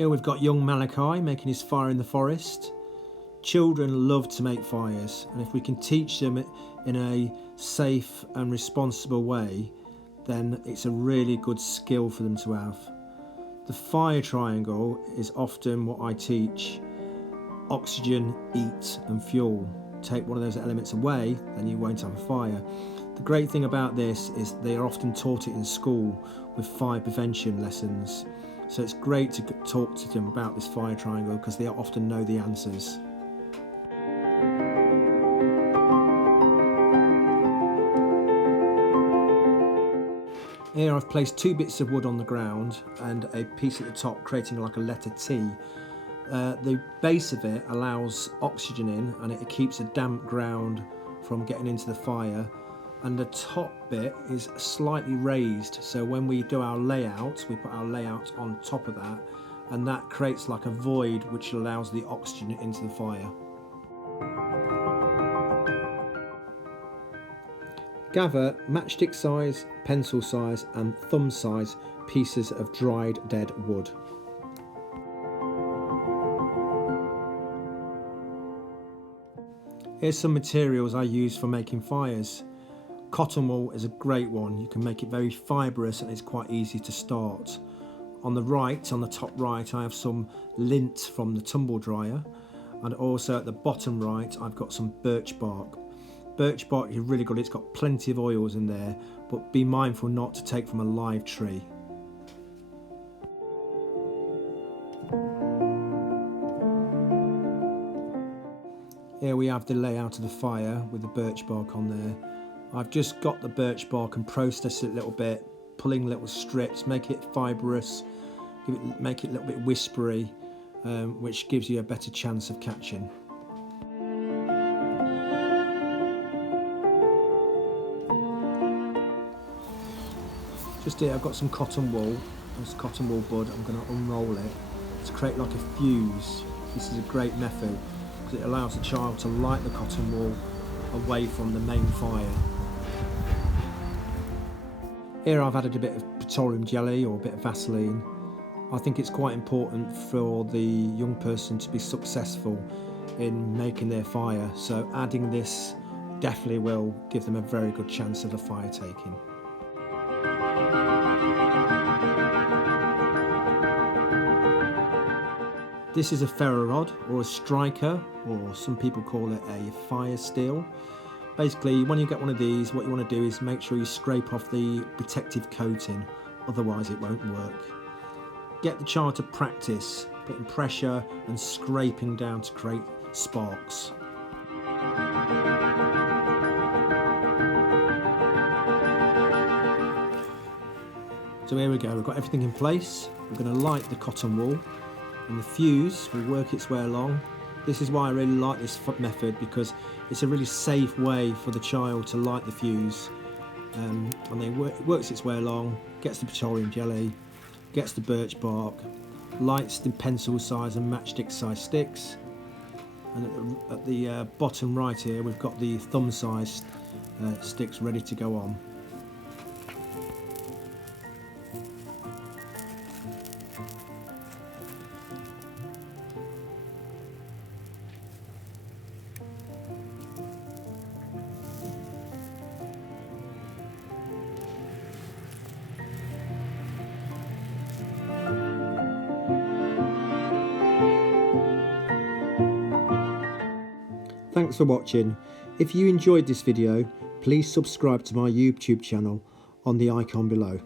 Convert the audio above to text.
Here we've got young Malachi making his fire in the forest. Children love to make fires, and if we can teach them in a safe and responsible way, then it's a really good skill for them to have. The fire triangle is often what I teach: oxygen, heat and fuel. Take one of those elements away, then you won't have a fire. The great thing about this is they are often taught it in school with fire prevention lessons. So it's great to talk to them about this fire triangle because they often know the answers. Here I've placed 2 bits of wood on the ground and a piece at the top creating like a letter T. The base of it allows oxygen in and it keeps a damp ground from getting into the fire, and the top bit is slightly raised, so when we do our layout we put our layout on top of that, and that creates like a void which allows the oxygen into the fire. Gather matchstick size, pencil size and thumb size pieces of dried dead wood. Here's some materials I use for making fires. Cotton wool is a great one. You can make it very fibrous and it's quite easy to start. On the right, on the top right, I have some lint from the tumble dryer, and also at the bottom right I've got some birch bark. Birch bark is really good, it's got plenty of oils in there, but be mindful not to take from a live tree. Here we have the layout of the fire with the birch bark on there. I've just got the birch bark and processed it a little bit, pulling little strips, make it fibrous, make it a little bit whispery, which gives you a better chance of catching. Just here I've got some cotton wool, this cotton wool bud. I'm going to unroll it to create like a fuse. This is a great method because it allows the child to light the cotton wool away from the main fire. Here I've added a bit of petroleum jelly or a bit of Vaseline. I think it's quite important for the young person to be successful in making their fire, so adding this definitely will give them a very good chance of a fire taking. This is a ferro rod or a striker, or some people call it a fire steel. Basically, when you get one of these, what you want to do is make sure you scrape off the protective coating, otherwise it won't work. Get the child to practice putting pressure and scraping down to create sparks. So here we go, we've got everything in place. We're going to light the cotton wool and the fuse will work its way along. This is why I really like this method, because it's a really safe way for the child to light the fuse. And then it works its way along, gets the petroleum jelly, gets the birch bark, lights the pencil size and matchstick size sticks, and at the bottom right here we've got the thumb size sticks ready to go on. Thanks for watching. If you enjoyed this video, please subscribe to my YouTube channel on the icon below.